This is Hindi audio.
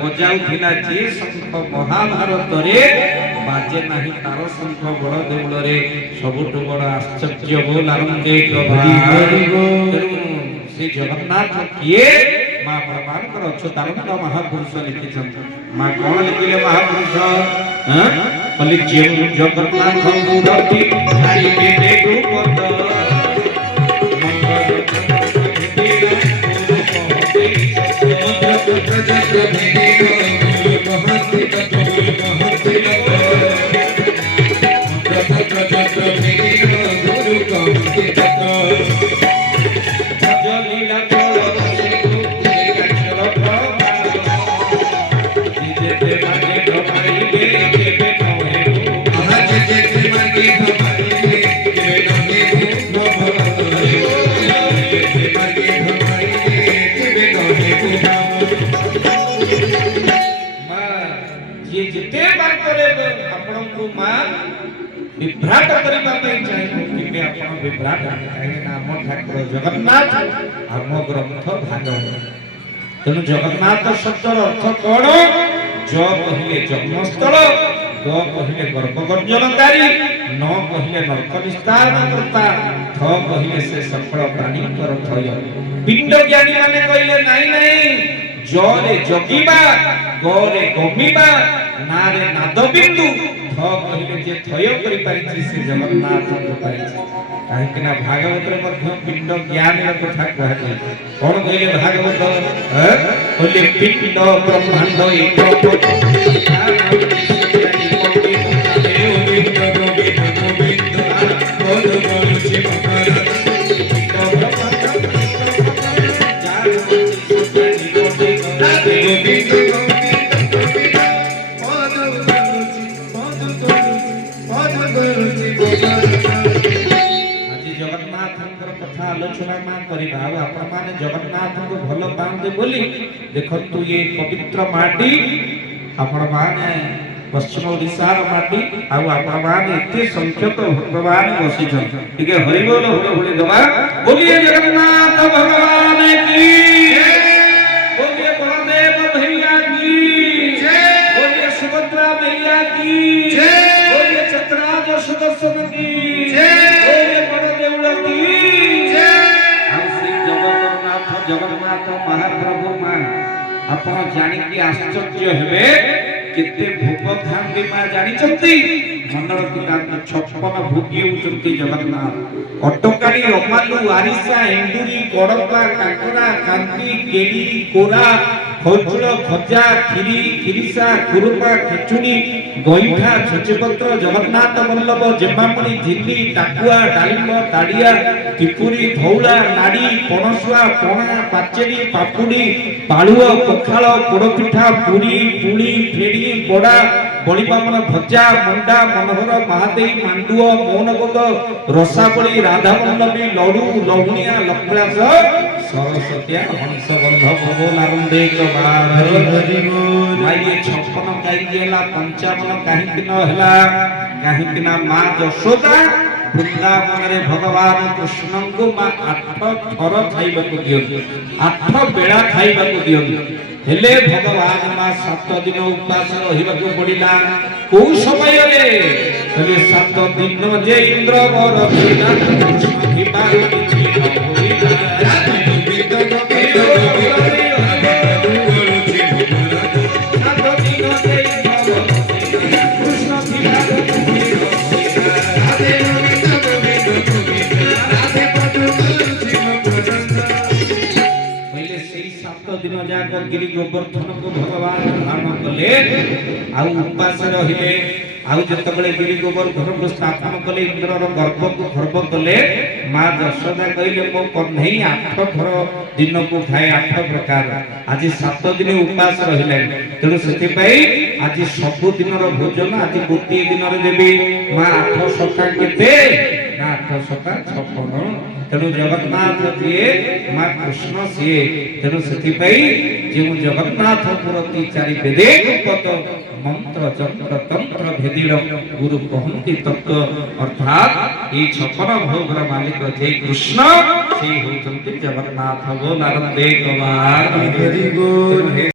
ବଜାଉଥିଲା ଯେ ଶଙ୍ଖ ମହାଭାରତରେ ବାଜେ ନାହିଁ ତାର ଶଙ୍ଖ ବଡ଼ ଦେଉଳରେ ସବୁଠୁ ବଡ଼ ଆଶ୍ଚର୍ଯ୍ୟ ବୋଲ ଆନନ୍ଦେ ଶ୍ରୀ ଜଗନ୍ନାଥ କିଏ ମା ଭଗବାନଙ୍କର ଅଚ୍ୟୁତାନନ୍ଦ ମହାପୁରୁଷ ଲିଖିଛନ୍ତି। ମା କଣ ଲିଖିଲେ ମହାପୁରୁଷ? ବୋଲି ଯେଉଁ ଜଗନ୍ନାଥ ମୂରତି ଛାଡ଼ିବେ ରୂପତ विभ्राट करबा पई चाहिए कि आपण विभ्राट काहे नाम ठाकुर जगन्नाथ आम ग्रंथ भागवत तेणु जगन्नाथ शब्दर अर्थ कौन? ज कहिले जन्मस्थल, ग कहिले गर्भगर्जनकारी, न कहिले नरक निस्तारणकर्ता, थ कहिले से सकल प्राणीकर थय। पिंड ज्ञानी माने कहिले नाही नाही ज रे जगिबा, ग रे गमिबा, ना रे नाद बिंदु, थ कहिले जे थय करि पाइछि से जगन्नाथ को पाइछि। काहे कि ना भागवत रे मध्य पिंड ज्ञान रे कथा कहै छै। कोन कहिले भागवत बोले पिंड ब्रह्मांड एक जगन्नाथ को भल पाते बोली देखु ये पवित्र माटी आपण माने पश्चिम ओडिशा माटी आपण माने एते संख्यक भगवान बसी टिके हरि बोल हुड़े दबा बोलिए जगन्नाथ भगवान की जय, बोलिए बलदेव भैया की जय, बोलिए सुभद्रा भैया की जय, बोलिए छत्रराज सुदर्शन की जय, बोलिए बड़देउल की जय। जगन्नाथ महाप्रभु मान आपण जानि कि आश्चर्य हेबे केते भोग खांती मा जानि छथि मनर पिता 56 भोगी उचंती जगन्नाथ अटकाड़ी अमालू आरिसा एंडुरी गड़पा काकरा कांती केली कोरा खजुल खजा खीरी खिरिसा कुरुपा खिचुड़ी गईठा छचपत्र जगन्नाथ वल्लभ जेमामणि झिल्ली टाकुआ डालिंब ताड़िया टिपुरी धौला नाड़ी पणसुआ पणा पाचेरी पापुड़ी पालुआ पखाल पोड़पिठा पुरी पुली फेड़ी बड़ा बड़ीबामन भजा मंडा मनोहर महादेई मांडुआ मौनगोद रसाबली राधावल्लभी लडू लवणिया लक्ष्मणास सरस्वतिया हंसवर्धन बोल आनंदे माइए 56 काहींकी हला 55 काहींकी न हला काहींकी ना मां यशोदा वृंदावन रे भगवान कृष्ण को मां 8 थर खाइबा को दियो 8 बेला खाइबा को दियो हेले भगवान मां 7 दिन उपवास रहिबा को पड़िला को समय रे हेले 7 दिन जे इंद्र वर बिना कृष्ण हिबा किछि न होइला गिरी गोवर्धन को भगवान धारण कले आउ उपास रहिले आउ जतबेले गिरी गोवर्धन को स्थापन कले इंद्र रो गर्भ को गर्भ कले मां यशोदा कहिले मो कन्हई 8 थर दिन को खाए 8 प्रकार आज 7 दिन उपास रहिले तेनु सेति पई आज सब दिन रो भोजन आज गोटी दिन रे देबी मां 8 सका केते ना 8 सका 56 तेणु जगन्नाथ दिए मां कृष्ण सीए तेणु से जो जगन्नाथ प्रति चारि वेदे पद मंत्र चंद्र तंत्र भेदिड़ गुरु कहती तत्व अर्थात ये 56 भोगर मालिक जे कृष्ण से होचंती जगन्नाथ। बोल आनंदे गोपाल।